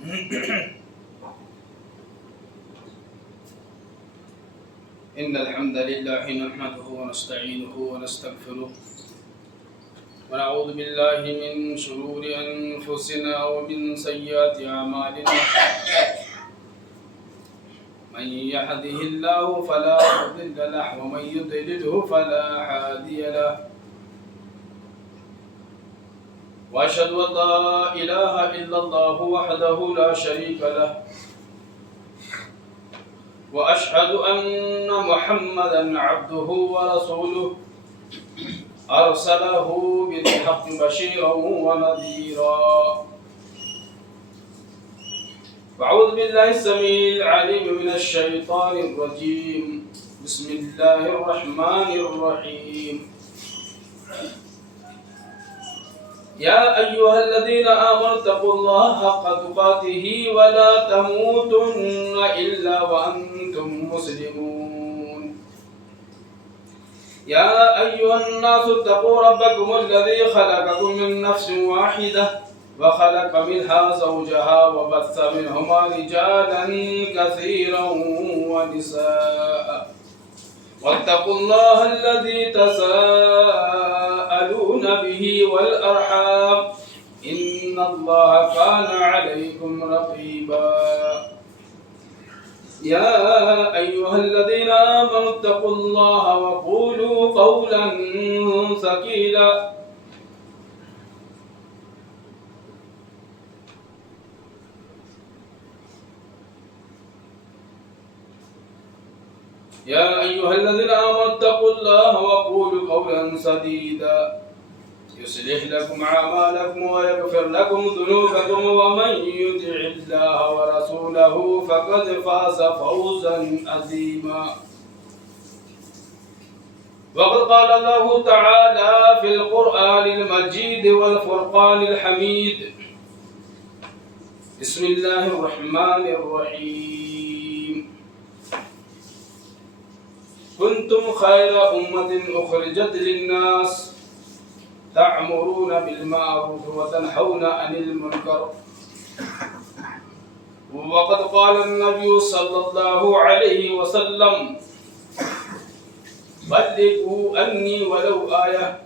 إن الحمد لله نحمده ونستعينه ونستغفره ونعوذ بالله من شرور أنفسنا ومن سيئات أعمالنا من يهده الله فلا مضل له ومن يضلله فلا هادي له وأشهد أن لا إله إلا الله وحده لا شريك له وأشهد أن محمدا عبده ورسوله أرسله بالحق بشيرا ونذيرا أعوذ بالله السميع العليم من الشيطان الرجيم بسم الله الرحمن الرحيم يا أيها الذين آمنوا اتقوا الله حق تقاته ولا تموتن إلا وأنتم مسلمون يا أيها الناس اتقوا ربكم الذي خلقكم من نفس واحدة وخلق منها زوجها وبث منهما رجالا كثيرا ونساء واتقوا الله الذي تساءلون به والأرحام إن الله كان عليكم رقيبا يا أيها الذين آمنوا اتقوا الله وقولوا قولا ثقيلا يا أيها الذين آمنوا اتقوا الله وقولوا قولا سديدا يصلح لكم أعمالكم ويغفر لكم ذنوبكم ومن يطع الله ورسوله فقد فاز فوزا عظيما وقد قال الله تعالى في القرآن المجيد والفرقان الحميد بسم الله الرحمن الرحيم كنتم خير أمة أخرجت للناس تأمرون بالمعروف وتنهون عن المنكر وقد قال النبي صلى الله عليه وسلم بلغوا عني ولو آية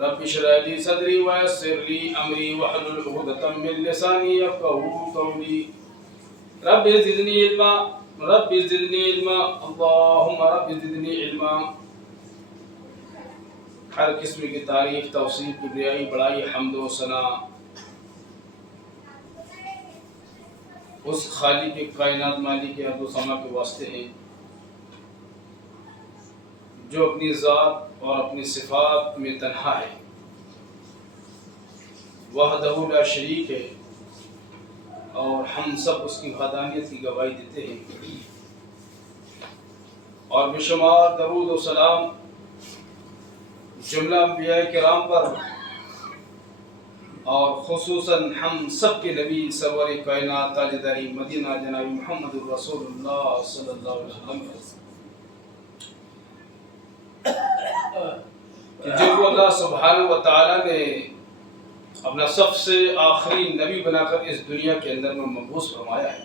رب اشرح لي صدري ويسر لي أمري واحلل عقدة من لساني يفقهوا قولي رب زدني علما رب زدني علما اللهم رب زدنی علما. ہر قسم کی تعریف، توصیف، کبریائی، بڑائی، حمد و ثنا اس خالق کائنات مالک ارض و سما کے واسطے ہیں جو اپنی ذات اور اپنی صفات میں تنہا ہے، وحدہ لا شریک ہے، اور ہم سب اس کی وحدانیت کی گواہی دیتے ہیں. اور بے شمار درود و سلام جملہ انبیاء کرام پر اور خصوصاً ہم سب کے نبی سرور کائنات تاجداری مدینہ جناب محمد رسول اللہ صلی اللہ علیہ وسلم کہ جن کو اللہ سبحانہ و تعالی نے اپنا سب سے آخری نبی بنا کر اس دنیا کے اندر میں مبعوث فرمایا ہے.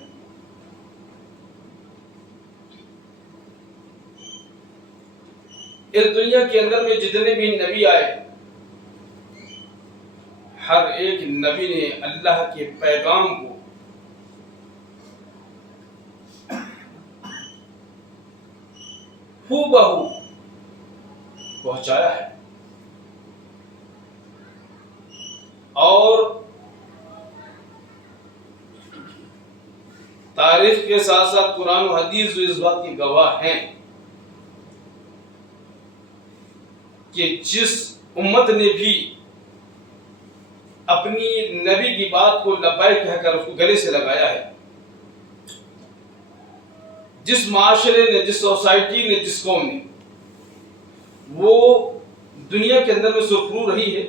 اس دنیا کے اندر میں جتنے بھی نبی آئے، ہر ایک نبی نے اللہ کے پیغام کو ہو بہو پہنچایا ہے، اور تاریخ کے ساتھ ساتھ قرآن و حدیث اس بات کی گواہ ہیں کہ جس امت نے بھی اپنی نبی کی بات کو لبیک کہہ کر اس کو گلے سے لگایا ہے، جس معاشرے نے، جس سوسائٹی نے، جس قوم نے، وہ دنیا کے اندر میں سرخرو رہی ہے،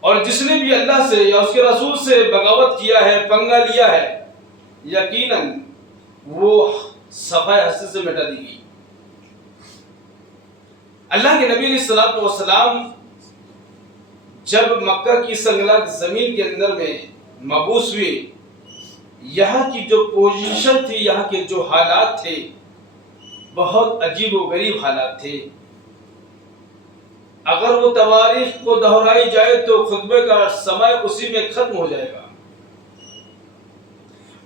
اور جس نے بھی اللہ سے یا اس کے رسول سے بغاوت کیا ہے، پنگا لیا ہے، یقیناً وہ صفحہ ہستی سے مٹا دی گئی. اللہ کے نبی علیہ الصلوۃ والسلام جب مکہ کی سنگلاخ زمین کے اندر میں مبعوث ہوئے، یہاں کی جو پوزیشن تھی، یہاں کے جو حالات تھے، بہت عجیب و غریب حالات تھے. اگر وہ تواریخ کو دہرائی جائے تو خطبے کا سمے اسی میں ختم ہو جائے گا.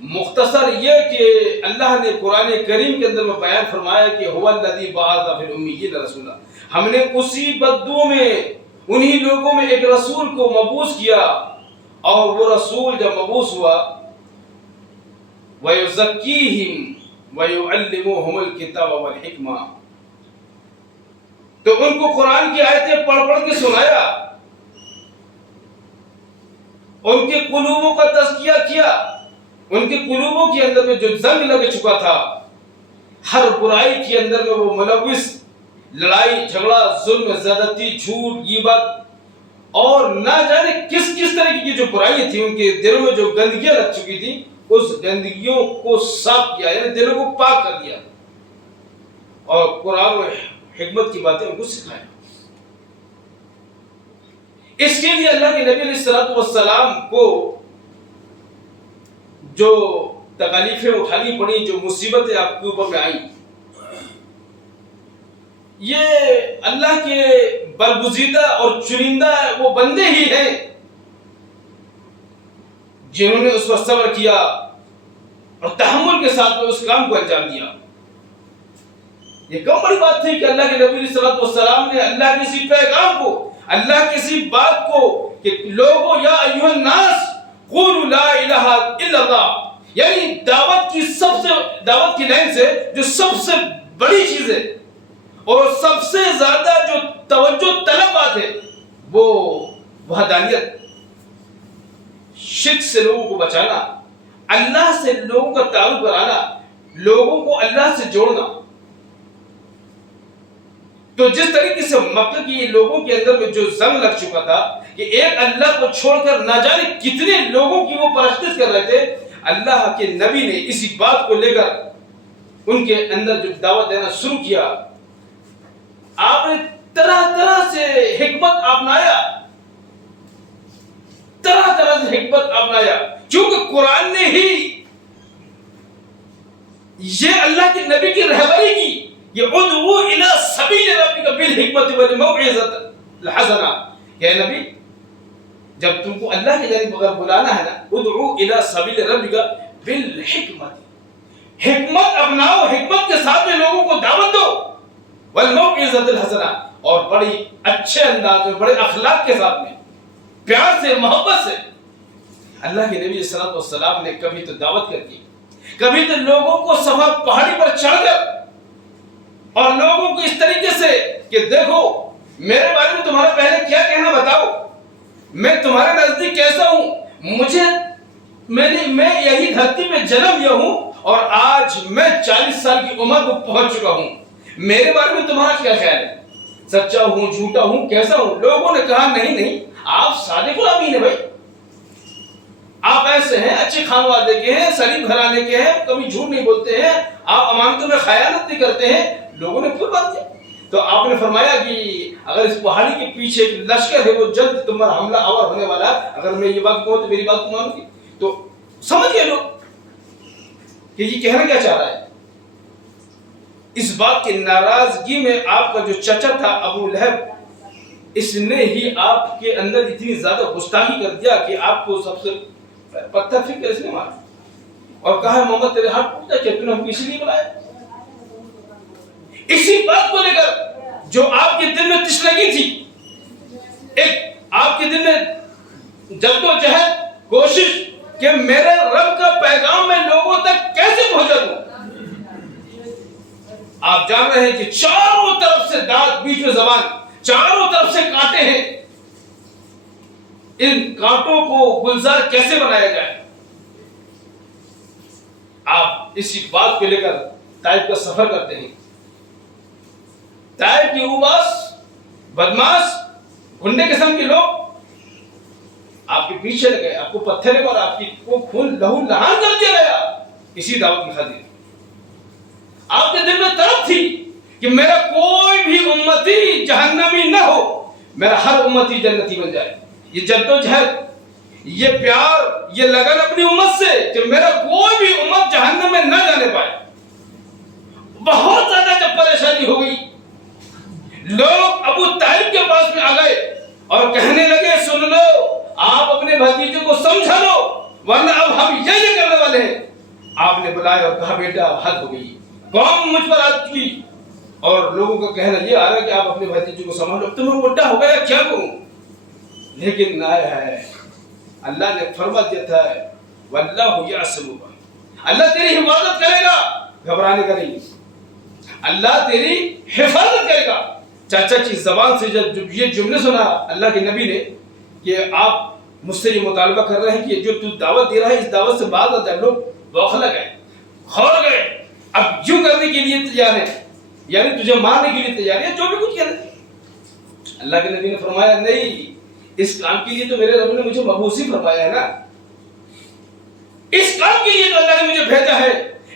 مختصر یہ کہ اللہ نے قرآن کریم کے اندر میں بیان فرمایا کہ هو الذی بعث فی الامیین رسولا، ہم نے اسی بدو میں انہی لوگوں میں ایک رسول کو مبعوث کیا، اور وہ رسول جب مبعوث ہوا وَيُزَكِّيهِمْ وَيُعَلِّمُهُمُ الْكِتَابَ وَالْحِکْمَةَ، تو ان کو قرآن کی آیتیں پڑھ پڑھ کے سنایا، ان کے قلوبوں کا تزکیہ کیا، ان کے قلوبوں کے اندر میں جو زنگ لگ چکا تھا، ہر برائی کے اندر میں وہ ملوث، لڑائی جھگڑا، ظلم زیادتی، جھوٹ، غیبت اور نہ جانے کس کس طرح کی جو برائیاں تھیں، ان کے دلوں میں جو گندگیاں لگ چکی تھی، اس گندگیوں کو صاف کیا، یعنی دلوں کو پاک کر دیا، اور قرآن و حکمت کی باتیں ان کو سکھایا. اس کے لیے اللہ کے نبی علیہ الصلوۃ والسلام کو جو تکالیفیں اٹھانی پڑی، جو مصیبتیں آپ کے اوپر میں آئیں، یہ اللہ کے برگزیدہ اور چنندہ وہ بندے ہی ہیں جنہوں نے اس پر صبر کیا اور تحمل کے ساتھ میں اس کام کو انجام دیا. یہ کم بڑی بات تھی کہ اللہ کے نبی صلی اللہ علیہ وسلم نے اللہ کے اسی پیغام کو، اللہ کی اسی بات کو کہ لوگوں یا ایھا الناس قولوا لا الہ الا اللہ، یعنی دعوت کی لائن سے جو سب سے بڑی چیز ہے اور سب سے زیادہ جو توجہ طلب بات ہے وہ وحدانیت، شرک سے لوگوں کو بچانا، اللہ سے لوگوں کا تعلق بنانا، لوگوں کو اللہ سے جوڑنا. تو جس طریقے سے مکہ کی لوگوں کے اندر میں جو زنگ لگ چکا تھا کہ ایک اللہ کو چھوڑ کر نہ جانے کتنے لوگوں کی وہ پرستش کر رہے تھے، اللہ کے نبی نے اسی بات کو لے کر ان کے اندر جو دعوت دینا شروع کیا. آپ نے طرح طرح سے حکمت اپنایا، طرح طرح سے حکمت اپنایا، کیونکہ قرآن نے ہی یہ اللہ کے نبی کی رہبری کی، یہ ادعو الی سبیل ربک بالحکمت والموعظۃ الحسنہ. کہ نبی جب تم کو اللہ کی جانب اگر بلانا ہے نا، ادعو الی سبیل ربک بالحکمت، حکمت اپناؤ، حکمت کے ساتھ میں لوگوں کو دعوت دو، والموعظۃ الحسنہ، اور بڑی اچھے انداز میں، بڑے اخلاق کے ساتھ میں، پیار سے، محبت سے. اللہ کے نبی صلی اللہ علیہ وسلم نے کبھی تو دعوت کر دی، کبھی تو لوگوں کو صفا پہاڑی پر چڑھ کر اور لوگوں کو اس طریقے سے کہ دیکھو میرے بارے میں تمہارا پہلے کیا کہنا بتاؤ، میں تمہارے نزدیک کیسا ہوں، میں یہی دھرتی پہ جنم لیا ہوں اور آج میں 40 سال کی عمر کو پہنچ چکا ہوں، میرے بارے میں تمہارا کیا خیال ہے، سچا ہوں، جھوٹا ہوں، کیسا ہوں؟ لوگوں نے کہا نہیں آپ صادق الامین ہیں بھائی، آپ ایسے ہیں، اچھے خانوادے کے ہیں، سلیم گھرانے کے ہیں، کبھی جھوٹ نہیں بولتے ہیں، آپ امانتوں میں خیانت نہیں کرتے ہیں. لوگوں نے پھر بات کیا تو آپ نے فرمایا کہ اگر اس پہاڑی کے پیچھے ایک لشکر ہے وہ جلد تم پر حملہ آور ہونے والا ہے، اگر میں یہ بات کہوں تو میری بات کو مانو گی؟ تو سمجھ گئے لوگ کہ یہ کہنا کیا چاہ رہا ہے. اس بات کی ناراضگی میں آپ کا جو چچا تھا ابو لہب، اس نے ہی آپ کے اندر اتنی زیادہ گستاخی کر دیا کہ آپ کو سب سے پتھر پھینک کر اس نے مارا اور کہا محمد تیرے ہاتھ ٹوٹا کہ تم نے ہم کو اسی لیے بلایا. اسی بات کو لے کر جو آپ کے دل میں تشنگی تھی، ایک آپ کے دل میں جدوجہد، کوشش کہ میرے رب کا پیغام میں لوگوں تک کیسے پہنچا دوں. آپ جان رہے ہیں کہ چاروں طرف سے دانت، بیچ میں زبان، چاروں طرف سے کانٹے ہیں، ان کانٹوں کو گلزار کیسے بنایا جائے. آپ اسی بات کو لے کر طائف کا سفر کرتے ہیں. طائف کی اوباس، بدماش، گنڈے قسم کے لوگ آپ کے پیچھے لگے، آپ کو پتھر لگے اور آپ کی کو خون لہو لہان کر دیا گیا اسی دعوت کی خاطر. آپ کے دل میں طلب تھی کہ میرا کوئی بھی امتی جہنمی نہ ہو، میرا ہر امتی جنتی بن جائے. یہ جدوجہد، یہ پیار، یہ لگن اپنی امت سے کہ میرا کوئی بھی امت جہنم میں نہ جانے پائے. بہت زیادہ جب پریشانی ہو گئی، لوگ ابو طالب کے پاس میں آ گئے اور کہنے لگے سن لو، آپ اپنے بھتیجے کو سمجھا لو ورنہ اب ہم یہ کرنے والے ہیں. آپ نے بلایا اور کہا بیٹا حد ہو گئی، قوم مجھ پر حد کی، اور لوگوں کا کہنا یہ آ رہا ہے کہ آپ اپنے بھتیجے کو سمجھو. اب تمہیں بڈھا ہو گیا کیا کروں؟ لیکن نہ ہے، اللہ نے فرما دیا تھا واللہ یعصمک، اللہ تیری حفاظت کرے گا، گھبرانے کا نہیں، اللہ تیری حفاظت کرے گا. چاچا کی زبان سے جب یہ جملے سنا اللہ کے نبی نے کہ آپ مجھ سے یہ مطالبہ کر رہے ہیں کہ جو تو دعوت دے رہا ہے اس دعوت سے بعض آ جائے، لوگ بوکھلا گئے، کھول گئے، اب یوں کرنے کے لیے تیار ہے، یعنی تجھے مارنے کے لیے تیار ہے، جو بھی کچھ کہنا. اللہ کے نبی نے فرمایا نہیں، اس کام کے لیے تو میرے رب نے مجھے مبعوث ہی فرمایا ہے نا، اس کام کے لیے تو اللہ نے مجھے بھیجا ہے،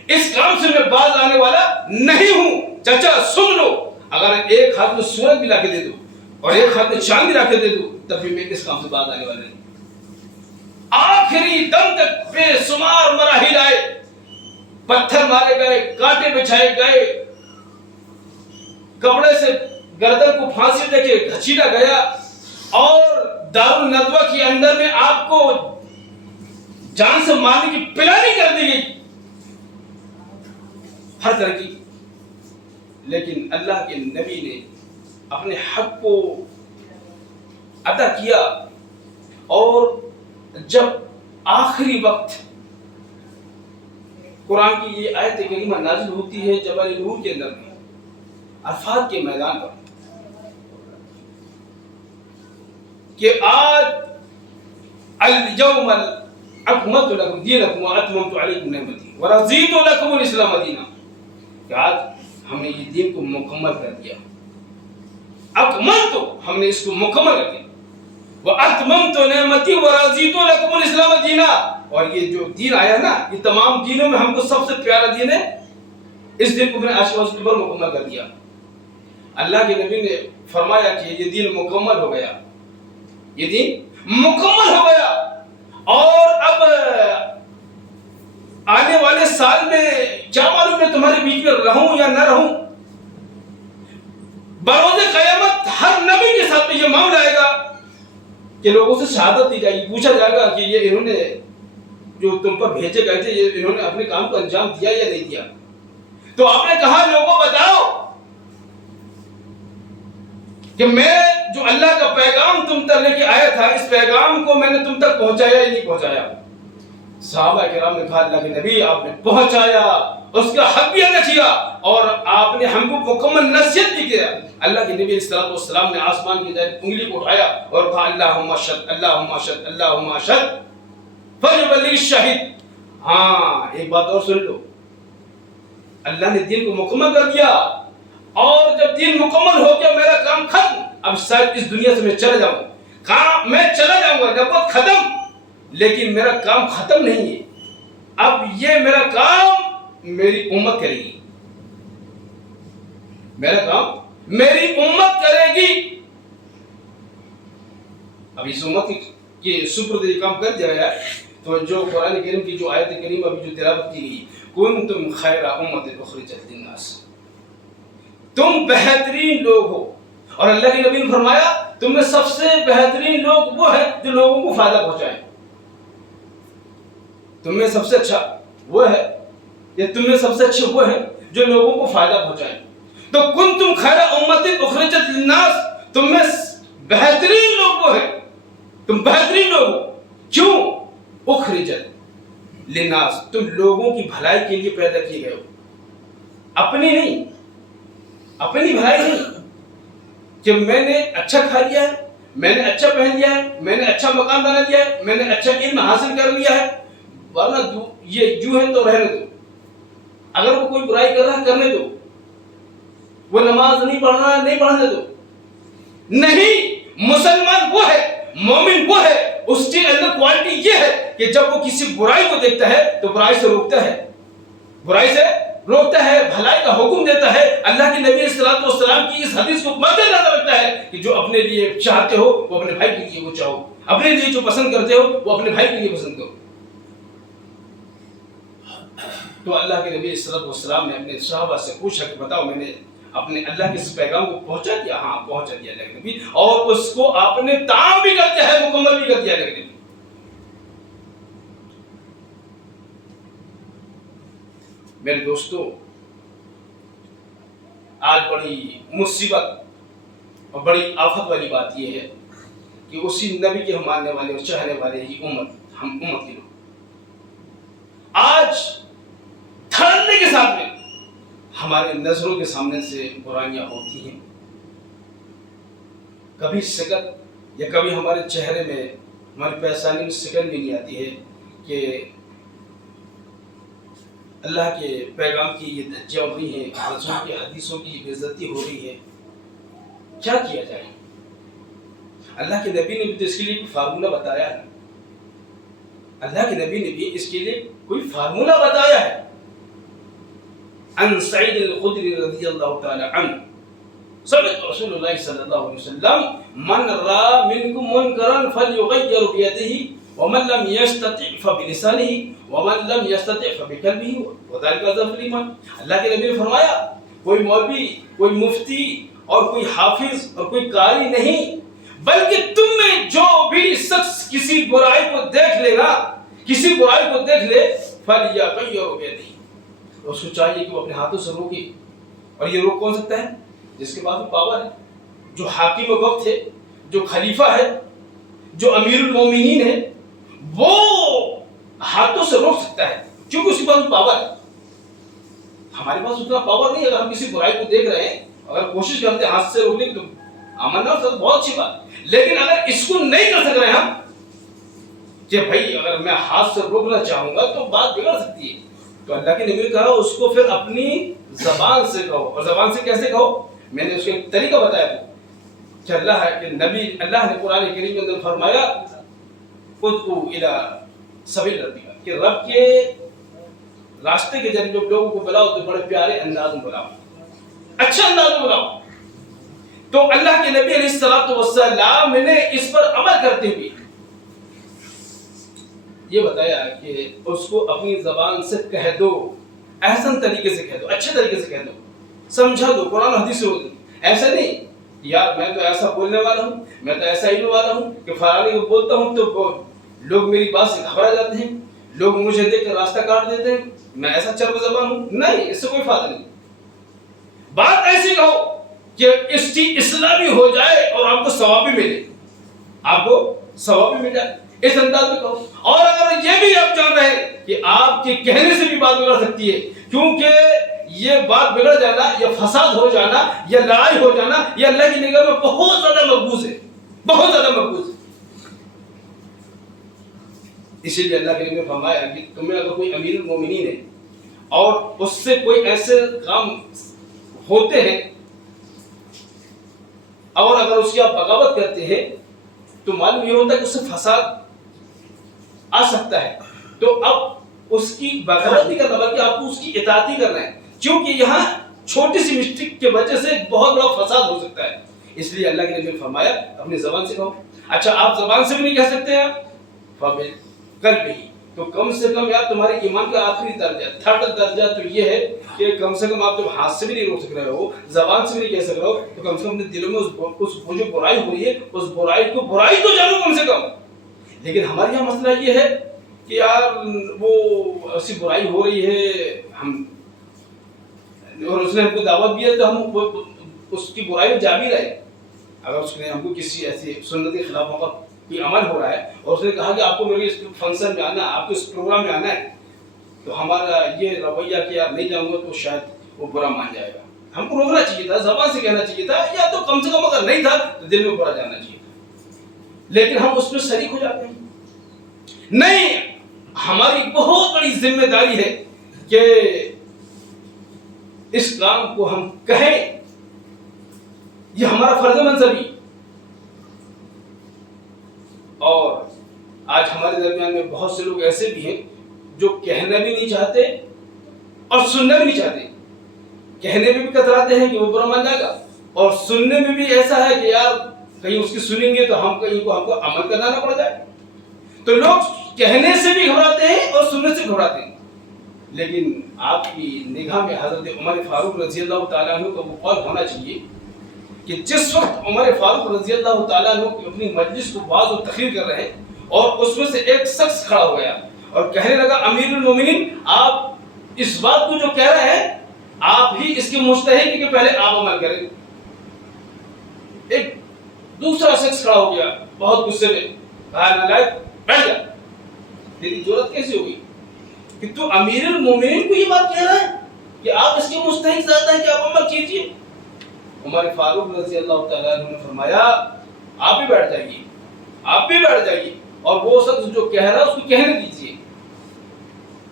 اس کام سے میں باز آنے والا نہیں ہوں. چچا سن لو، اگر ایک ہاتھ میں سورج بھی لا کے دے دو اور ایک ہاتھ میں چاند بھی لا کے دے دو تب بھی میں اس کام سے باز آنے والا نہیں. آخری دم تک بے شمار مراحل آئے، پتھر مارے گئے، کانٹے بچھائے گئے، کپڑے سے گردن کو پھانسی دے کے گھسیٹا گیا، اور دارالندوہ کے اندر میں آپ کو جان سے مارنے کی پلاننگ کر دی گئی ہر طرح کی. لیکن اللہ کے نبی نے اپنے حق کو ادا کیا، اور جب آخری وقت قرآن کی یہ آیت کریمہ نازل ہوتی ہے جبل نور کے اندر میں، عرفات کے میدان پر، کہ آج اليوم اکملت لکم دینکم واتممت علیکم نعمتی ورضیت لکم الاسلام دینا، کہ آج ہم نے یہ دین کو مکمل کر دیا، اکملت، ہم نے اس کو مکمل کر دیا، واتممت نعمتی ورضیت لکم الاسلام دینا، اور یہ جو دین آیا نا یہ تمام دینوں میں ہم کو سب سے پیارا دین ہے، اس دن کو میں نے عاشق پر مکمل کر دیا. اللہ کے نبی نے فرمایا کہ یہ دین مکمل ہو گیا، یہ دین مکمل ہو گیا، اور اب آنے والے سال میں کیا معلوم میں تمہارے بیچ میں رہوں یا نہ رہوں. بروز قیامت ہر نبی کے ساتھ میں یہ معاملہ آئے گا کہ لوگوں سے شہادت دی جائے گی، پوچھا جائے گا کہ یہ انہوں نے جو تم پر بھیجے گئے تھے یہ انہوں نے اپنے کام کو انجام دیا یا نہیں دیا. تو آپ نے کہا لوگوں بتاؤ کہ میں جو اللہ کا پیغام تم تک لے کے آیا تھا اس پیغام کو میں نے تم تک پہنچایا یا نہیں پہنچایا. صحابہ کرام نے کہا اللہ کے نبی آپ نے پہنچایا، اس کا حق بھی ادا کیا، اور آپ نے ہم کو مکمل نصیحت بھی کیا. اللہ کے نبی صلی اللہ علیہ وسلم نے آسمان کی جانب انگلی کو اٹھایا اور کہا اللہم اشہد اللہم اشہد اللہم اشہد فلیبلغ الشاہد. ہاں ایک بات اور سن لو، اللہ نے دین کو مکمل کر دیا، اور جب دین مکمل ہو گیا میرا کام ختم، اب شاید اس دنیا سے میں چلا جاؤں، کام میں چلا جاؤں گا، نبوت ختم، لیکن میرا کام ختم نہیں ہے. اب یہ میرا کام میری امت کرے گی، میرا کام میری امت کرے گی. اب اس امت کی سپرد یہ کام کر دیا گیا. تو جو قرآن کریم کی جو آیت کریم ابھی جو تلاوت کی گئی، کنتم خیر امت اخرجت للناس، تم بہترین لوگ ہو، اور اللہ کے نبی نے فرمایا تم میں سب سے بہترین لوگ وہ ہیں جو لوگوں کو فائدہ پہنچائیں. تم میں سب سے اچھا وہ ہے، یا تم میں سب سے اچھے وہ ہیں جو لوگوں کو فائدہ پہنچائیں. تو کنتم خیر امت اخرجت للناس، تم میں بہترین لوگ وہ ہیں، تم بہترین لوگ ہو. کیوں؟ اخرجت للناس، تم لوگوں کی بھلائی کے لیے پیدا کیے گئے ہو، اپنی نہیں، اپنی بھلائی نہیں کہ میں نے اچھا کھا لیا ہے، میں نے اچھا پہن لیا ہے، میں نے اچھا مقام بنا لیا ہے، میں نے اچھا علم حاصل کر لیا ہے، ورنہ یہ جو ہے تو رہنے دو. اگر وہ کوئی برائی کر رہا ہے کرنے دو، وہ نماز نہیں پڑھ رہا ہے نہیں پڑھنے دو. نہیں، مسلمان وہ ہے، مومن وہ ہے، اس کے اندر کوالٹی یہ ہے کہ جب وہ کسی برائی کو دیکھتا ہے تو برائی سے روکتا ہے، برائی سے روکتا ہے, بھلائی کا حکم دیتا ہے. اللہ کے نبی صلی اللہ علیہ وسلم کی اس حدیث کو مد نظر رکھتا ہے کہ جو اپنے لیے چاہتے ہو وہ اپنے بھائی کے لیے وہ چاہو, اپنے لیے جو پسند کرتے ہو وہ اپنے بھائی کے لیے پسند کرو. تو اللہ کے نبی صلی اللہ علیہ وسلم نے اپنے صحابہ سے پوچھا کہ بتاؤ میں نے اپنے اللہ کے اس پیغام کو پہنچا دیا؟ ہاں پہنچا دیا اللہ کے نبی, اور اس کو آپ نے تام بھی کر دیا ہے, مکمل بھی کر دیا اللہ کے نبی. میرے دوستو, آج بڑی مصیبت اور بڑی آفت والی بات یہ ہے کہ اسی نبی کے ہم ماننے والے اور چاہنے والے ہی ہم امت کے لوگ آج دھڑنے کے ساتھ میں ہمارے نظروں کے سامنے سے برائیاں ہوتی ہیں. کبھی سکت یا کبھی ہمارے چہرے میں, ہماری پیشانی میں سکت بھی نہیں آتی ہے کہ اللہ کے پیغام کی یہ دھجیاں ہو رہی ہیں, رسول کی حدیثوں کی بے عزتی ہو رہی ہے, کیا کیا جائے؟ اللہ کے نبی نے بھی تو اس کے لیے کوئی فارمولہ بتایا ہے. اللہ کے نبی نے بھی اس کے لیے کوئی فارمولہ بتایا ہے. عن سعید الخدری رضی اللہ تعالی عنہ سمعت رسول اللہ صلی اللہ علیہ وسلم من را منکم منکرا فلیغیر بیدہ ومن لم يستطع فبلسانه ومن لم يستطع فبقلبه وذلك ضعف الايمان. اللہ کے نبی نے فرمایا کوئی مولوی, کوئی مفتی اور کوئی حافظ اور کوئی قاری نہیں, بلکہ تم میں جو بھی شخص کسی برائی کو دیکھ لے نا, کسی برائی کو دیکھ لے, فلیغیر بیدہ, اس کو چاہیے کہ وہ اپنے ہاتھوں سے روکے. اور یہ روک کون سکتا ہے؟ جس کے پاس پاور ہے, جو حاکم وقت ہے, جو خلیفہ ہے, جو امیر المومنین ہے, وہ ہاتھوں سے روک سکتا ہے کیونکہ اس کے پاس پاور ہے. ہمارے پاس اتنا پاور نہیں. اگر ہم کسی برائی کو دیکھ رہے ہیں, اگر کوشش کرتے ہیں ہاتھ سے روکنے کی تو آمنا بہت اچھی بات, لیکن اگر اس کو نہیں کر سک رہے ہم کہ بھائی اگر میں ہاتھ سے روکنا چاہوں گا تو بات بگڑ سکتی ہے, تو اللہ کے نبی نے کہا اس کو پھر اپنی زبان سے کہو. اور زبان سے کیسے کہو؟ میں نے اس کا ایک طریقہ بتایا کہ اللہ ہے کہ نبی, اللہ نے قرآن کریم میں اندر فرمایا ادعو الی سبیل ربک, کہ رب کے راستے کے ذریعے جب لوگوں کو بلاؤ تو بڑے پیارے انداز میں بلاؤ, اچھا انداز میں بلاؤ. تو اللہ کے نبی علیہ الصلوۃ والسلام نے اس پر عمل کرتے ہوئے یہ بتایا کہ اس کو اپنی زبان سے کہہ دو, احسن طریقے سے کہہ دو, اچھے طریقے سے کہہ دو, سمجھا دو, قرآن حدیث سے ہو دو. ایسا نہیں یار میں تو ایسا بولنے والا ہوں, میں تو ایسا علم والا ہوں کہ فلانے کو بولتا ہوں تو لوگ میری بات سے گھبرا جاتے ہیں, لوگ مجھے دیکھ کر راستہ کاٹ دیتے ہیں, میں ایسا چرب زبان ہوں. نہیں, اس سے کوئی فائدہ نہیں. بات ایسی کہو کہ اس کی اصلاح بھی ہو جائے اور آپ کو ثواب بھی ملے, آپ کو ثواب بھی مل جائے, اس انداز میں کہو. اور اگر یہ بھی آپ جان رہے ہیں کہ آپ کے کہنے سے بھی بات بگڑ سکتی ہے, کیونکہ یہ بات بگڑ جانا یا فساد ہو جانا یا لڑائی ہو جانا یہ اللہ کی نگاہ میں بہت زیادہ مقبوض ہے, بہت زیادہ مقبوض ہے. اسی لیے اللہ کے نبی نے فرمایا کہ تمہیں اگر کوئی امیر المومنین ہے اور اس سے کوئی ایسے کام ہوتے ہیں اور اگر اس کی آپ بغاوت کرتے ہیں تو معلوم یہ ہوتا ہے کہ اس سے فساد آ سکتا ہے. تو اب اس کی بغاوت نہیں کرنا بلکہ آپ کو اس کی اطاعت ہی کرنا ہے, کیونکہ یہاں چھوٹی سی مسٹیک کی وجہ سے بہت بڑا فساد ہو سکتا ہے. اس لیے اللہ کے نبی نے فرمایا اپنی زبان سے کہو. اچھا آپ زبان سے بھی نہیں کہہ سکتے ہیں قلب ہی, تو کم سے کم یار تمہارے ایمان کا آخری درجہ, تھرڈ درجہ تو یہ ہے کہ کم سے کم آپ جب ہاتھ سے بھی نہیں روک سک رہے ہو, زبان سے بھی نہیں کہہ سک رہے ہو, تو کم سے کم اپنے دلوں میں اس جو برائی ہو رہی ہے اس برائی کو برائی تو جانو کم سے کم. لیکن ہمارے یہاں مسئلہ یہ ہے کہ یار وہ ایسی برائی ہو رہی ہے, ہم اور اس نے ہم کو دعوت دی ہے تو ہم اس کی برائی میں جا بھی رہے. اگر اس نے ہم کو کسی ایسی سنت کے خلاف موقع کوئی عمل ہو رہا ہے اور اس نے کہا کہ آپ کو میرے اس فنکشن میں آنا ہے, آپ کو اس پروگرام میں آنا ہے, تو ہمارا یہ رویہ کہ یار نہیں جاؤں گا تو شاید وہ برا مان جائے گا. ہم کو روکنا چاہیے تھا, زبان سے کہنا چاہیے تھا, یا تو کم سے کم اگر نہیں تھا تو دل میں برا جانا چاہیے تھا. لیکن ہم اس میں شریک ہو جاتے ہیں. نہیں, ہماری بہت بڑی ذمہ داری ہے کہ اس کام کو ہم کہیں, یہ ہمارا فرض منصبی. اور آج ہمارے درمیان میں بہت سے لوگ ایسے بھی ہیں جو کہنا بھی نہیں چاہتے اور سننا بھی نہیں چاہتے. کہنے میں بھی کتراتے ہیں کہ وہ برا مان جائے گا, اور سننے میں بھی ایسا ہے کہ یار کہیں اس کی سنیں گے تو ہم کو عمل کرنا نہ پڑ جائے. تو لوگ کہنے سے بھی گھبراتے ہیں اور سننے سے گھبراتے ہیں. لیکن آپ کی نگاہ میں حضرت عمر فاروق رضی اللہ تعالیٰ عنہ کا وہ قول ہونا چاہیے کہ جس وقت عمر فاروق رضی اللہ تعالیٰ عنہ اپنی مجلس کو باز و تخریر کر رہے ہیں اور اس میں سے ایک شخص کھڑا ہو گیا اور کہنے لگا امیر المومنین آپ اس بات کو جو کہہ رہے ہیں آپ ہی اس کے مستحق ہیں کہ پہلے آپ عمل کریں. ایک دوسرا شخص کھڑا ہو گیا بہت غصے میں, کہا نالائق بیٹھ جا, تیری جرأت کیسے ہوگی کہ تو امیر المومنین کو یہ بات کہہ رہا ہے کہ آپ اس کے مستحق زیادہ ہیں کہ آپ عمل کیجیے. عمر فاروق رضی اللہ تعالیٰ عنہ نے فرمایا آپ بھی بیٹھ جائیے, آپ بھی بیٹھ جائیے, اور وہ شخص جو کہہ رہا ہے اس کو کہنے دیجیے,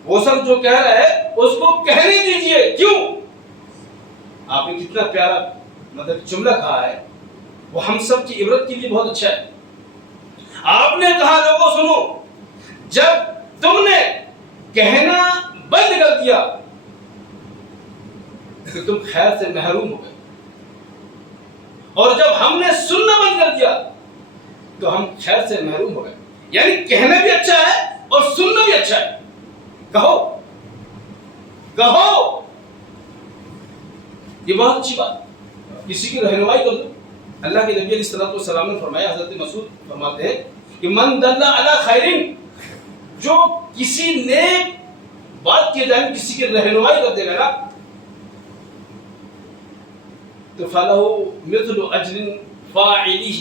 وہ شخص جو کہہ رہا ہے اس کو کہنے دیجیے. کیوں؟ آپ نے کتنا پیارا مطلب جملہ کہا ہے, وہ ہم سب کی عبرت کے لیے بہت اچھا ہے. آپ نے کہا لوگوں سنو, جب تم نے کہنا بند کر دیا تو تم خیر سے محروم ہو گئے, اور جب ہم نے سننا بند کر دیا تو ہم خیر سے محروم ہو گئے. یعنی کہنا بھی اچھا ہے اور سننا بھی اچھا ہے. کہو کہو, یہ بہت اچھی بات, کسی کی رہنمائی کر دو. اللہ کے نبی علیہ الصلوۃ والسلام نے فرمایا, حضرت مسعود فرماتے ہیں کہ من دل علی خیرن, جو کسی نیک بات کی جانب کسی کی رہنمائی کر دے گا نا تو فلہ مثل اجر فاعلہ,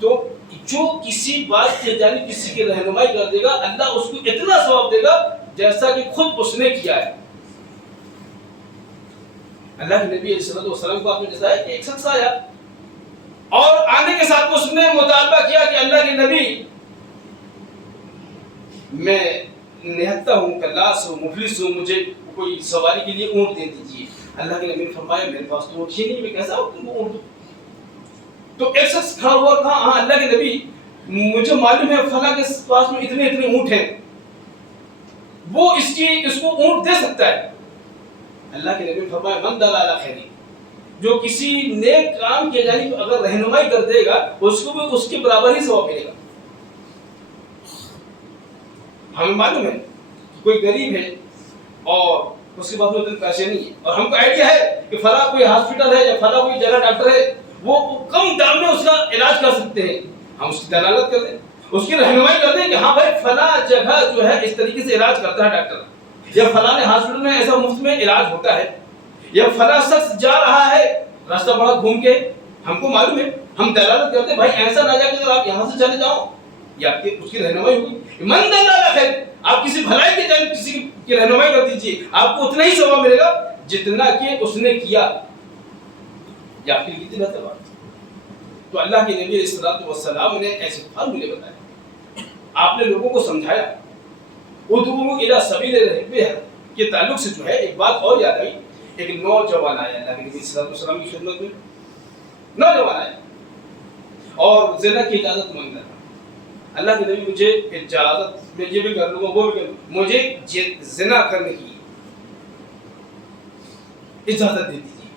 تو جو کسی بات کی جانب کسی کی رہنمائی کر دے گا اللہ اس کو اتنا ثواب دے گا جیسا کہ خود اس نے کیا ہے. اللہ کے نبی علیہ الصلوۃ والسلام کو آپ نے بتایا کہ ایک شخص آیا اور آنے کے ساتھ اس نے مطالبہ کیا کہ اللہ کے نبی میں نہتا ہوں, کلاس ہوں, مفلس ہوں, مجھے کوئی سواری کے لیے اونٹ دے دیجیے. اللہ کے نبی نے فرمایا میرے پاس تو اونٹ ہی نہیں, میں کیسا تم کو اونٹ دوں. تو ایک شخص کھڑا ہوا کہا ہاں اللہ کے نبی مجھے معلوم ہے فلاں کے پاس میں اتنے اونٹ ہیں, وہ اس کو اونٹ دے سکتا ہے. اللہ کے نبی نے فرمایا من دل علی خیر, جو کسی نیک کام کی جانب اگر رہنمائی کر دے گا اس کو بھی اس کے برابر ہی ثواب ملے گا. ہمیں معلوم ہے کہ کوئی غریب ہے اور اس کے پاس اتنے پیسے نہیں ہے, اور ہم کو آئیڈیا ہے کہ فلاں کوئی ہاسپٹل ہے یا فلاں کوئی جگہ ڈاکٹر ہے وہ کم دام میں اس کا علاج کر سکتے ہیں, ہم اس کی دلالت کر دیں, اس کی رہنمائی کر دیں کہ ہاں بھائی فلاں جگہ جو ہے اس طریقے سے علاج کرتا ہے ڈاکٹر, یا فلاں ہاسپٹل میں ایسا مفت میں علاج ہوتا ہے, یا فلاں شخص جا رہا ہے راستہ بڑا گھوم کے, ہم کو معلوم ہے, ہم دلالت کرتے ہیں بھائی ایسا نہ جا کے اگر آپ یہاں سے چلے جاؤ, یا آپ کی اس کی رہنمائی ہوگی. من دل علی خیر, آپ کسی بھلائی کی جانب کسی کی رہنمائی کر دیجیے, آپ کو اتنا ہی ثواب ملے گا جتنا کہ اس نے کیا, یا آپ کے لیے کتنی بہتر بات. تو اللہ کے نبی علیہ الصلوۃ والسلام نے ایسے فارمولے بتائے, آپ نے لوگوں کو سمجھایا. ادعوا الی سبیل ربک کے تعلق سے جو ہے ایک بات اور یاد آئی. ایک نوجوان آیا اللہ کے نبی صلی اللہ علیہ وسلم کی خدمت میں, نوجوان آیا اور زنا کی اجازت مانگ رہا تھا. اللہ کے نبی مجھے اجازت, میں یہ بھی کر لوں گا وہ بھی کر لوں, مجھے زنا کرنے کی اجازت دے دیجیے.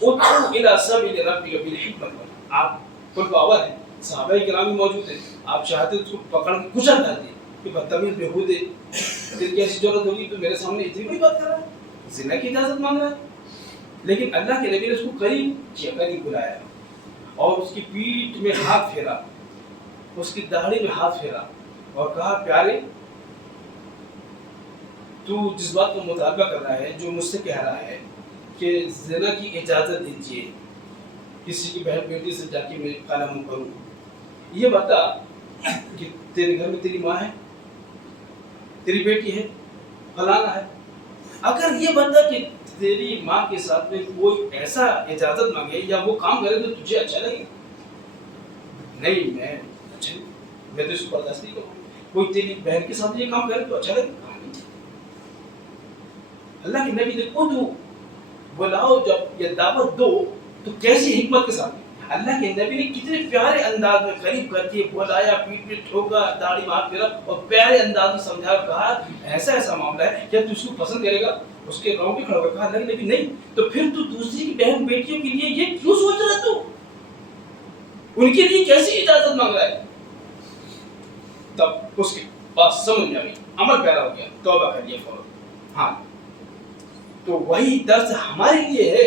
ادعوا الی سبیل ربک بالحکمت, آپ کل پاور ہے, صحابہ کرام موجود ہیں, آپ چاہتے تو پکڑ کے کچل ڈال دیں کہ بدتمیز بےہودے, پھر کیسی ضرورت ہوگی تو میرے سامنے اتنی بڑی بات کر رہا ہے, زنا کی اجازت مانگ رہا ہے. لیکن اللہ کے نبی نے اس کو قریب کیا, قریب بلایا اور اس کی پیٹھ میں ہاتھ پھیرا, اس کی داڑھی میں ہاتھ پھیرا اور کہا پیارے تو جس بات کو مطالبہ کر رہا ہے, جو مجھ سے کہہ رہا ہے کہ زنا کی اجازت دیجیے, کسی کی بہن بیٹی سے جا کے میں کالا منہ کروں, یہ بتا کہ تیرے گھر میں تیری ماں ہے, تیری بیٹی ہے, فلانا ہے, اگر یہ بتا کہ تیری ماں کے ساتھ میں کوئی ایسا اجازت مانگے یا وہ کام کرے تو تجھے اچھا لگے؟ نہیں, میں تو اس کو برداشت نہیں کروں. کوئی تیری بہن کے ساتھ یہ کام کرے تو اچھا لگے؟ اللہ کے نبی نے خود بلاؤ, جب یہ دعوت دو تو کیسی حکمت کے ساتھ. اللہ کے نبی نے کتنے پیارے انداز میں قریب کر کے بلایا، پیٹ پہ ٹھوکا، داڑھی ہاتھ پھیرا اور پیارے انداز میں سمجھا، کہا ایسا ایسا معاملہ ہے، کیا تو اس کو پسند کرے گا؟ اس کے گاؤں بھی کھڑا ہوا، کہا اللہ کے نبی نہیں، تو پھر تو دوسری کی بہن بیٹیوں کے لیے یہ کیوں سوچ رہا تو؟ ان کے لیے کیسی اجازت مانگ رہا ہے؟ تب اس کی بات سمجھ میں آئی، عمل پیدا ہو گیا، توبہ کر لیا فوراً۔ ہاں، تو وہی درس ہمارے لیے ہے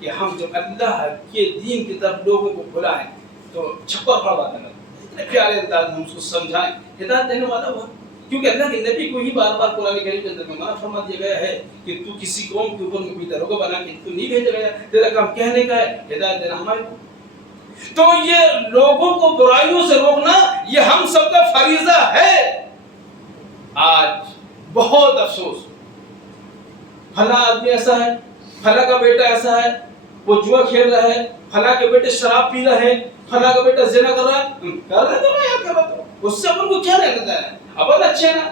کہ ہم جب اللہ کے دین کی طرف لوگوں کو بلائیں تو چھپا پڑا بات کریں، اتنے پیارے انداز میں ہم اس کو سمجھائیں، ہدایت دینے والا وہ، کیونکہ اللہ کے نبی کو ہی بار بار قرآن کریم کے اندر میں منع فرما دیا گیا ہے کہ تو کسی قوم کے اوپر کوئی دروگہ بنا کے تو نہیں بھیجا گیا، تیرا کام کہنے کا ہے، ہدایت دینا ہمارے کو۔ تو یہ لوگوں کو برائیوں سے روکنا یہ ہم سب کا فریضہ ہے۔ آج بہت افسوس، فلاں آدمی ایسا ہے، فلاں کا بیٹا ایسا ہے، وہ جوا کھیل رہا ہے، فلاں کے بیٹے شراب پی رہے ہیں، فلاں کا بیٹا زنا کر رہا ہے، کر رہے تو نہیں کر رہا تو اس سے اپن کو کیا لینا ہے؟ اپن اچھے نا،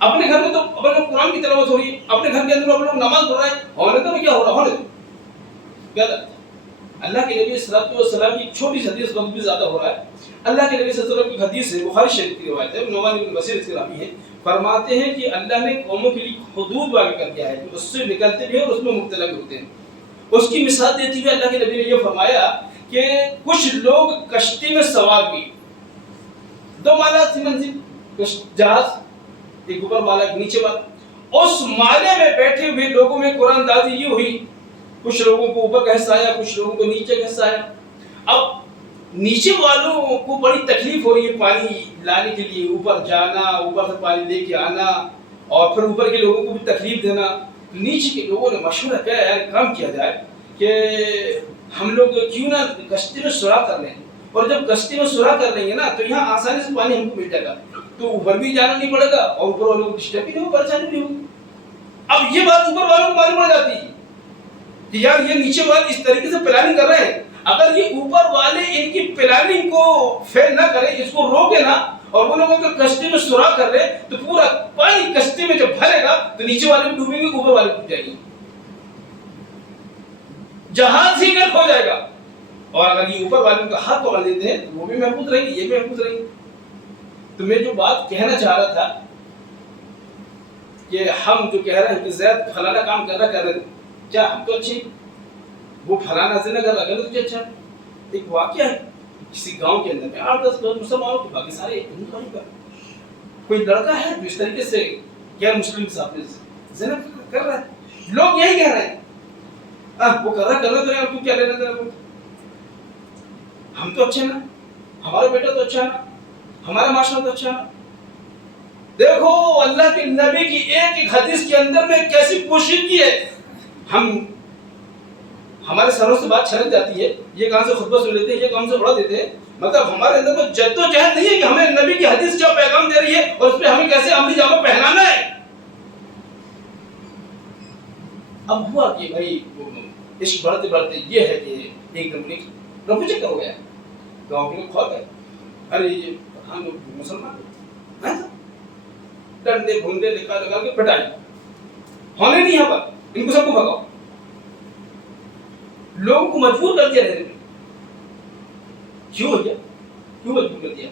اپنے گھر میں تو اپن کو قرآن کی تلاوت ہو رہی ہے، اپنے گھر کے اندر اپن لوگ نماز پڑھ رہے ہیں، ہونے تو کیا ہو رہا، ہونے تو غلط۔ اللہ کے نبی صلی اللہ علیہ وسلم کی چھوٹی سی حدیث وقت بھی زیادہ ہو رہا ہے، اللہ کے نبی صلی اللہ علیہ وسلم کی حدیث ہے، بخاری شریف کی روایت ہے، نعمان بن بشیر اس کی راوی ہے، فرماتے ہیں کہ اللہ نے قوموں کے لیے حدود واقع کر دیا ہے کہ اس سے نکلتے بھی ہیں اور اس میں مبتلا بھی ہوتے ہیں۔ اس کی مثال دیتے ہوئے اللہ کے نبی نے یہ فرمایا کہ کچھ لوگ کشتی میں سوار ہوئے، دو مالا تھی منزل جہاز، ایک اوپر مالا ایک نیچے والا، اس مالے میں بیٹھے ہوئے لوگوں میں قرآن دازی یہ ہوئی، کچھ لوگوں کو اوپر کا حصہ آیا، کچھ لوگوں کو نیچے کا حصہ آیا۔ اب نیچے والوں کو بڑی تکلیف ہو رہی ہے پانی لانے کے لیے، اوپر جانا، اوپر سے پانی لے کے آنا، اور پھر اوپر کے لوگوں کو بھی تکلیف دینا۔ نیچے کے لوگوں نے مشورہ کیا یار کام کیا جائے کہ ہم لوگ کیوں نہ کشتی میں سوراخ کر لیں، اور جب کشتی میں سوراخ کر لیں گے نا تو یہاں آسانی سے پانی ہم کو مل جائے گا، تو اوپر بھی جانا نہیں پڑے گا اور اوپر والوں کو ڈسٹرب بھی نہیں ہوگا، پریشانی نہیں ہوگی۔ اب یہ بات اوپر والوں کو معلوم پڑ جاتی ہے کہ یار یہ نیچے والے اس طریقے سے پلاننگ کر رہے ہیں، اگر یہ اوپر والے ان کی پلاننگ کو فیل نہ کریں، اس کو روکے نا، اور وہ لوگوں کو کشتی میں سوراخ کر لیں تو پورا پانی کشتی میں جب بھرے گا تو نیچے والے بھی ڈوبیں گے، اوپر والے ڈوب جائیں گے، جہاز ہی غرق ہو جائے گا۔ اور اگر یہ اوپر والوں کا ہاتھ پکڑ لیتے ہیں تو وہ بھی محفوظ رہیں گے، یہ بھی محفوظ رہیں گے۔ تو میں جو بات کہنا چاہ رہا تھا کہ ہم جو کہہ رہے ہیں کہ زید فلانا کام کر رہا ہے، کیا ہم تو اچھے، وہ فلانا زنا کر رہا ہے تو اچھا۔ ایک واقعہ ہے کسی گاؤں کے اندر میں 8-10 لوگ مسلمانوں کے، باقی سارے ہندو کا، کوئی لڑکا ہے جو اس طریقے سے غیر مسلم کے ساتھ زنا کر رہا ہے، لوگ یہی کہہ رہے ہیں وہ کر رہا تو یار تو کیا لینا دینا، ہم تو اچھے نا، ہمارا بیٹا تو اچھا نا، ہمارا معاشرہ تو اچھا نا۔ دیکھو اللہ کے نبی کی ایک ایک حدیث کے اندر میں کیسی پوشیدگی ہے، ہمارے سروں سے بات چھلک جاتی ہے، یہ کہاں سے خطبہ سن لیتے ہیں، یہ کہاں سے پڑھا دیتے ہیں، مطلب ہمارے اندر میں جد و جہد نہیں ہے کہ ہمیں نبی کی حدیث کیا پیغام دے رہی ہے اور اس پہ ہمیں کیسے عملی جامہ پہنانا ہے۔ اب ہوا کہ بھائی عشق بڑھتے بڑھتے یہ ہے کہ ایک دم رفو چکر ہو گیا، گاؤں کے لوگ کھو گئے، ارے یہ پٹھان لوگ مسلمان ڈنڈے بھونڈے لگا کے پٹائی ہونے نہیں، یہاں پر ان کو سب کو بھگاؤ، لوگوں کو مجبور کر دیا رہنے میں۔ کیوں ہو گیا؟ کیوں مجبور کر دیا؟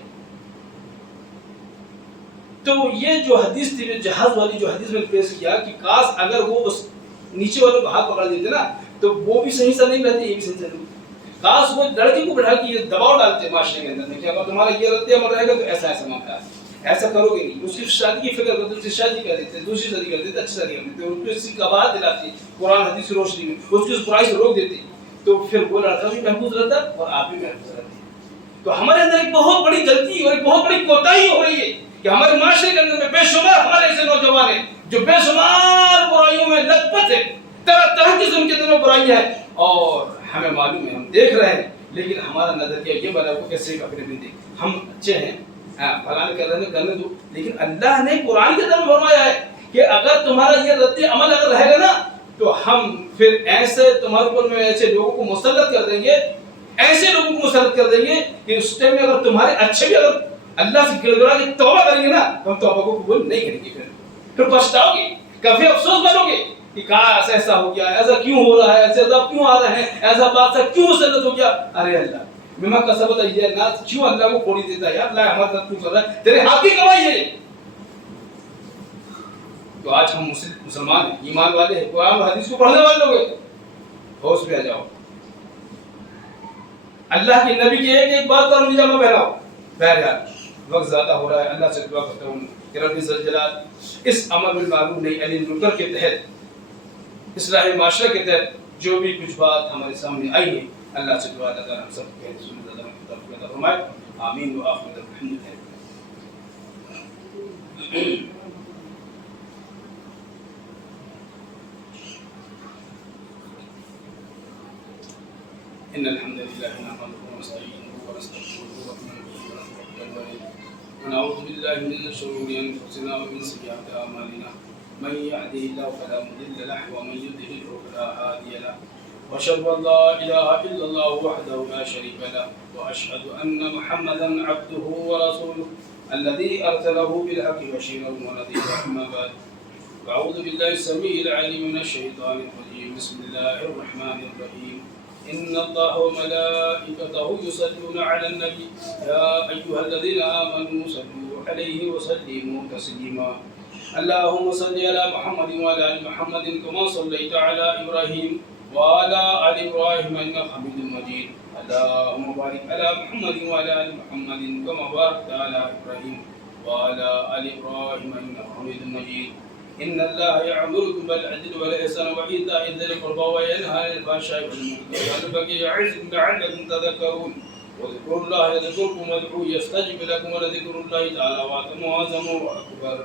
تو یہ جو حدیث تھی، جہاز والی جو حدیث میں پیش کیا کہ کاش اگر وہ اس نیچے والوں کو ہاتھ پکڑ دیتے نا تو وہ بھی صحیح سا نہیں رہتے، یہ بھی صحیح سا نہیں، کاش وہ لڑکے کو بٹھا کے دباؤ ڈالتے معاشرے کے اندر میں کہ اگر تمہارا یہ رد عمل رہے گا تو ایسا ایسا معاملہ ہے، ایسا کرو گے نہیں، اس کی شادی کی فکر کرتے، اس کی شادی کر دیتے، دوسری شادی کر دیتے، اچھی شادی کر دیتے، اس کو اسی کا بات دلاتے قرآن حدیث کی روشنی میں، اس کی اس برائی سے روک دیتے، تو پھر وہ لڑکا بھی محفوظ رہتا اور آپ بھی محفوظ رہتے۔ تو ہمارے اندر ایک بہت بڑی غلطی اور ایک بہت بڑی کوتاہی ہو رہی ہے کہ ہمارے معاشرے کے اندر میں بے شمار ہمارے ایسے نوجوان ہیں جو بے شمار برائیوں میں لت پت ہیں، طرح طرح کی ان کے اندر میں برائیاں ہیں، اور ہمیں معلوم ہے، ہم دیکھ رہے ہیں، لیکن ہمارا نظریہ یہ بنا ہوا کہ صرف اپنے بندے ہم اچھے ہیں، فلاں کر رہے ہیں کرنے دو، لیکن اللہ نے قرآن کے اندر فرمایا ہے کہ اگر تمہارا یہ رد عمل اگر رہے گا نا تو ہم پھر ایسے تمہارے اوپر میں ایسے لوگوں کو مسلط کر دیں گے، ایسے لوگوں کو مسلط کر دیں گے کہ اس ٹائم میں اگر تمہارے اچھے بھی اگر اللہ سے گڑ گڑا کے توبہ کریں گے نا تو ہم توبہ کو قبول نہیں کریں گے، پھر پچھتاؤ گے، کافی افسوس کرو گے کہ کہاں ایسا ہو گیا, ایسا کیوں ہو رہا ہے, ایسے عذاب کیوں آ رہے ہیں, ایسا بادشاہ کیوں مسلط ہو گیا. ارے اللہ بما کسبت ایدی الناس, کیوں اللہ کو کھوڑی دیتا ہے یار, اللہ ہمارے ساتھ کیوں کر رہا ہے, تیرے ہاتھ کی کمائی ہے. تو آج ہم مسلمان ہیں, ایمان والے ہیں, قرآن اور حدیث کو پڑھنے والے لوگ ہیں, ہوش میں آ جاؤ. اللہ کے نبی کی ایک ایک بات پر نظام پہناؤ. بہرحال وقت زیادہ ہو رہا ہے, اللہ سے دعا کرتا ہوں کہ رب عزت جلال اس امر بالمعروف نہی عن المنکر کے تحت, اصلاح معاشرہ کے تحت جو بھی کچھ بات ہمارے سامنے آئی ہے, اللہ سے دعا تعالیٰ ہم سب کے سنت اللہ کی توفیق عطا فرمائے. آمین وآخر الحمد للہ. إن الحمد لله نحمده ونستعينه ونستغفره ونتوكل عليه ونعوذ بالله من شرور أنفسنا ومن سيئات أعمالنا من يهده الله فلا مضل له ومن يضلل فلا هادي له وأشهد أن لا إله إلا الله وحده لا شريك له وأشهد أن محمدا عبده ورسوله الذي أرسله بالحق بشيرا ونذيرا. أما بعد أعوذ بالله السميع العليم من الشيطان الرجيم. بسم الله الرحمن الرحيم. إن الله وملائكته يصلون على النبي يا أيها الذين آمنوا صلوا عليه وسلموا تسليما. اللهم صل على محمد وعلى آل محمد كما صليت على إبراهيم وعلى آل إبراهيم إنك حميد مجيد. اللهم بارك على محمد وعلى آل محمد كما باركت على إبراهيم وعلى آل إبراهيم إنك حميد مجيد. إن الله يأمركم بالعدل والإحسان وإيتاء ذي القربى وينهى عن الفحشاء والمنكر والبغي يعظكم لعلكم تذكرون. واذكروا الله يذكركم وادعوه يستجب لكم ولذكر الله تعالى أعظم وأكبر.